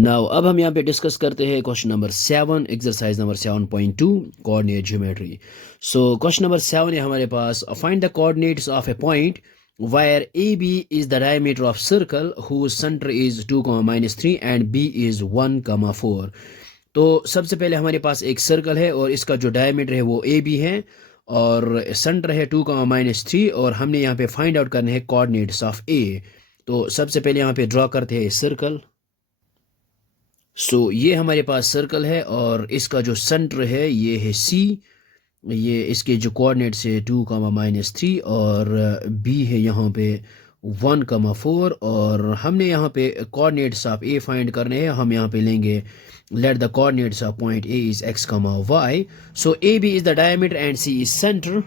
Now अब हम यहाँ पे डिस्कस करते हैं question number 7, exercise number 7.2, coordinate geometry. So question number 7 है हमारे पास, find the coordinates of a point where A B is the diameter of circle whose centre is 2, -3 and B is 1, 4। तो सबसे पहले हमारे पास एक सर्कल है और इसका जो डायमीटर है वो ए बी है और सेंटर है 2, -3 और हमने यहाँ पे फाइंड आउट करने हैं कोऑर्डिनेट्स ऑफ ए। तो सबसे पहले यहाँ पे ड्रॉ करते हैं सर्कल। ये हमारे पास सर्कल है और इसका जो सेंटर है ये है सी। ये इसके जो कोऑर्डिनेट्स है 2, -3 और बी है यहाँ पे 1, 4 और हमने यहाँ पे कोऑर्डिनेट्स ऑफ ए फाइंड करने हैं। हम यहाँ पे लेंगे let the coordinates of point A is x, y। So A B is the diameter and C is centre.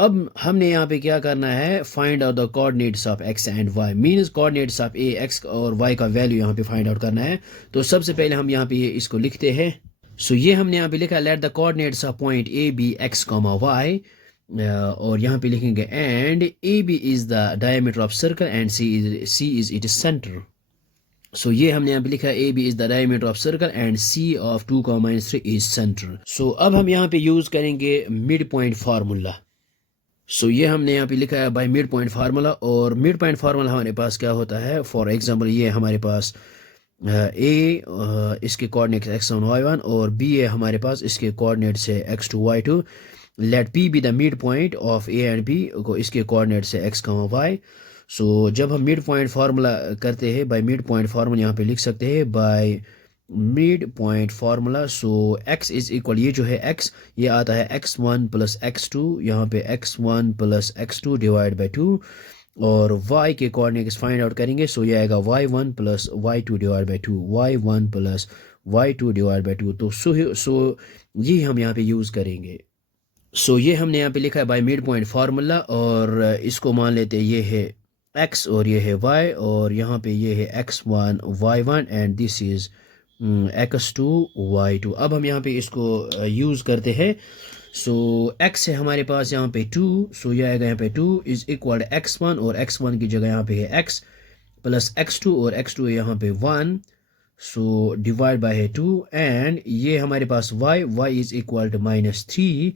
अब हमने यहाँ पे क्या करना है, find out the coordinates of X and Y, means coordinates of A X और Y का value यहाँ पे फाइंड आउट करना है। तो सबसे पहले हम यहाँ पे इसको लिखते हैं। ये हमने यहाँ पे लिखा let the coordinates of point A B x, y और यहाँ पे लिखेंगे and A B is the diameter of circle and C is it centre. ये हमने यहाँ पे लिखा A B is the diameter of circle and C of 2, -3 is centre. अब हम यहाँ पे यूज करेंगे मिड पॉइंट फार्मूला। ये हमने यहाँ पे लिखा है बाय मिड पॉइंट फार्मूला और मिड पॉइंट फार्मूला हमारे पास क्या होता है, फॉर एग्जांपल ये हमारे पास ए इसके कोऑर्डिनेट्स x1 y1 और बी है हमारे पास इसके कोऑर्डिनेट्स है x2 y2। Let P be the mid point of A and B को इसके कोऑर्डिनेट्स है x, y। जब हम मिड पॉइंट फार्मूला करते हैं बाय मिड पॉइंट फार्मूला यहाँ पे लिख सकते हैं by mid point formula. x is equal, ये जो है x ये आता है x1 + x2, यहाँ पे x1 + x2 डिवाइड बाई 2 और y के कोऑर्डिनेट्स फाइंड आउट करेंगे। ये आएगा y1 + y2 divide by 2, y1 + y2 divide by 2। तो ये हम यहाँ पे यूज़ करेंगे। ये हमने यहाँ पे लिखा है बाय मिड पॉइंट फार्मूला और इसको मान लेते हैं ये है x और ये है y और यहाँ पे ये है x1 y1 and this is x2 y2। अब हम यहाँ पे इसको यूज़ करते हैं। x है हमारे पास यहाँ पे 2, ये आएगा यहाँ पे 2 इज इक्वल x1 और x1 की जगह यहाँ पे है x प्लस x2 और x2 है यहाँ पे 1, डिवाइड बाय है 2 एंड ये हमारे पास y is equal to -3,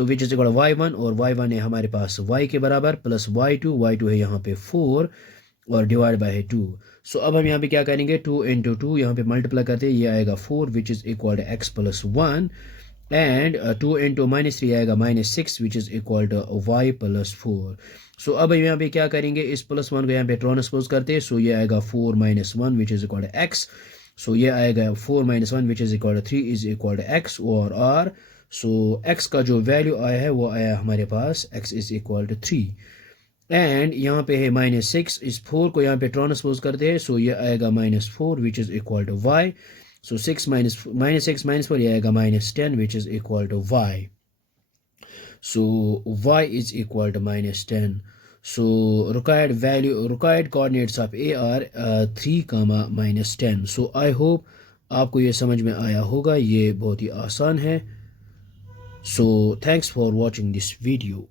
which is equal y1 और y1 है हमारे पास y के बराबर प्लस y2 है यहाँ पे 4 और डिवाइड बाय है 2। अब हम यहाँ पे क्या करेंगे, 2 × 2 यहाँ पे मल्टीप्लाई करते हैं, ये आएगा 4 which is equal to x + 1 and 2 × -3 आएगा -6 which is equal to y + 4। अब हम यहाँ पे क्या करेंगे, इस +1 को यहाँ पे ट्रांसपोज करते हैं। ये आएगा 4 - 1 which is equal to x। ये आएगा 4 - 1 which is equal to 3 is equal to x और r। x का जो वैल्यू आया है वो आया हमारे पास x is equal to 3 and यहाँ पे है -6, इस 4 को यहाँ पे ट्रांसपोज करते हैं। ये आएगा -4 which is equal to y। 6 - 4 ये आएगा -10 which is equal to y। y is equal to -10। required coordinates of a are 3, -10। I hope आपको ये समझ में आया होगा, ये बहुत ही आसान है। Thanks for watching this video.